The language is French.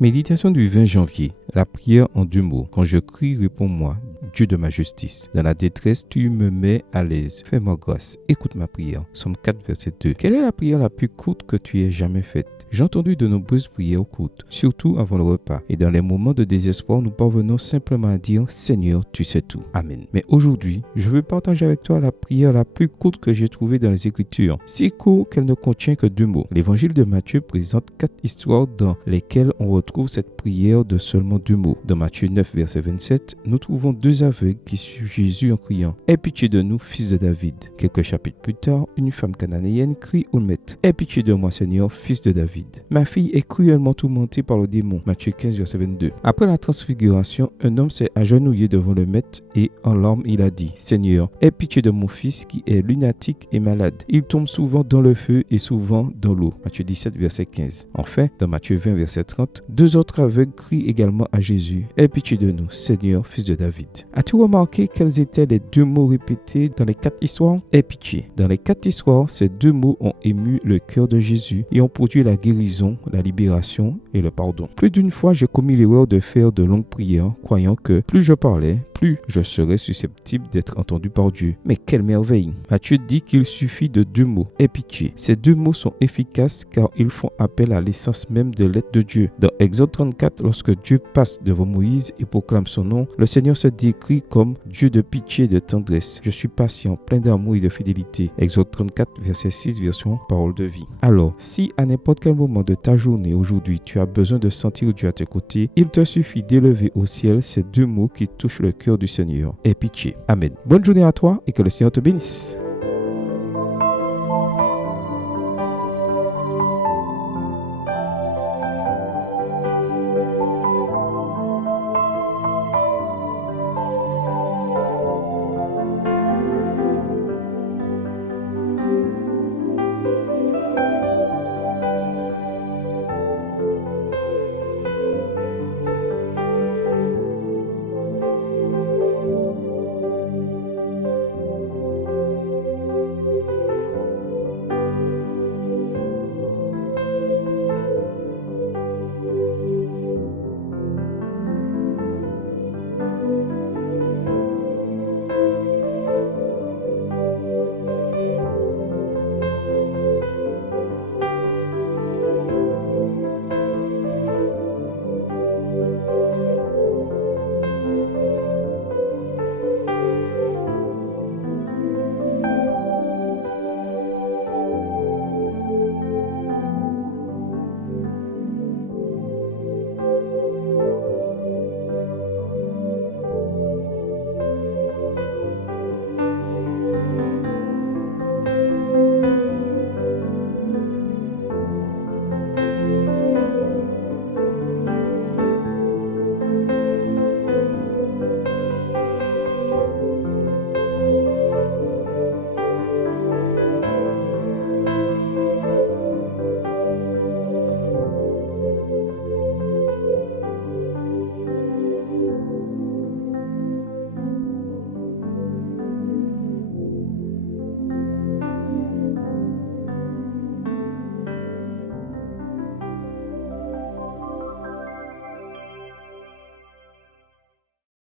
Méditation du 20 janvier. La prière en 2 mots. Quand je crie, réponds-moi, Dieu de ma justice. Dans la détresse, tu me mets à l'aise. Fais-moi grâce. Écoute ma prière. Somme 4, verset 2. Quelle est la prière la plus courte que tu aies jamais faite? J'ai entendu de nombreuses prières courtes, surtout avant le repas. Et dans les moments de désespoir, nous parvenons simplement à dire « Seigneur, tu sais tout. Amen ». Mais aujourd'hui, je veux partager avec toi la prière la plus courte que j'ai trouvée dans les Écritures. Si courte qu'elle ne contient que 2 mots. L'évangile de Matthieu présente 4 histoires dans lesquelles on retrouve cette prière de seulement 2 mots. Dans Matthieu 9, verset 27, nous trouvons 2 aveugles qui suivent Jésus en criant « Aie pitié de nous, fils de David ». Quelques chapitres plus tard, une femme cananéenne crie au maître « Aie pitié de moi, Seigneur, fils de David ». Ma fille est cruellement tourmentée par le démon. Matthieu 15, verset 22. Après la transfiguration, un homme s'est agenouillé devant le maître et en larmes il a dit « Seigneur, aie pitié de mon fils qui est lunatique et malade. Il tombe souvent dans le feu et souvent dans l'eau. » Matthieu 17, verset 15. Enfin, dans Matthieu 20, verset 30, 2 autres aveugles crient également à Jésus « Aie pitié de nous, Seigneur, fils de David. » As-tu remarqué quels étaient les 2 mots répétés dans les 4 histoires? Aie pitié. Dans les 4 histoires, ces 2 mots ont ému le cœur de Jésus et ont produit la guérison, la libération et le pardon. Plus d'une fois, j'ai commis l'erreur de faire de longues prières, croyant que plus je parlais, plus je serais susceptible d'être entendu par Dieu. Mais quelle merveille! Matthieu dit qu'il suffit de 2 mots, aie pitié. Ces 2 mots sont efficaces car ils font appel à l'essence même de l'être de Dieu. Dans Exode 34, lorsque Dieu passe devant Moïse et proclame son nom, le Seigneur se décrit comme Dieu de pitié et de tendresse. Je suis patient, plein d'amour et de fidélité. Exode 34, verset 6, version parole de vie. Alors, si à n'importe quel moment de ta journée aujourd'hui, tu as besoin de sentir Dieu à tes côtés, il te suffit d'élever au ciel ces 2 mots qui touchent le cœur du Seigneur. Aie pitié. Amen. Bonne journée à toi et que le Seigneur te bénisse.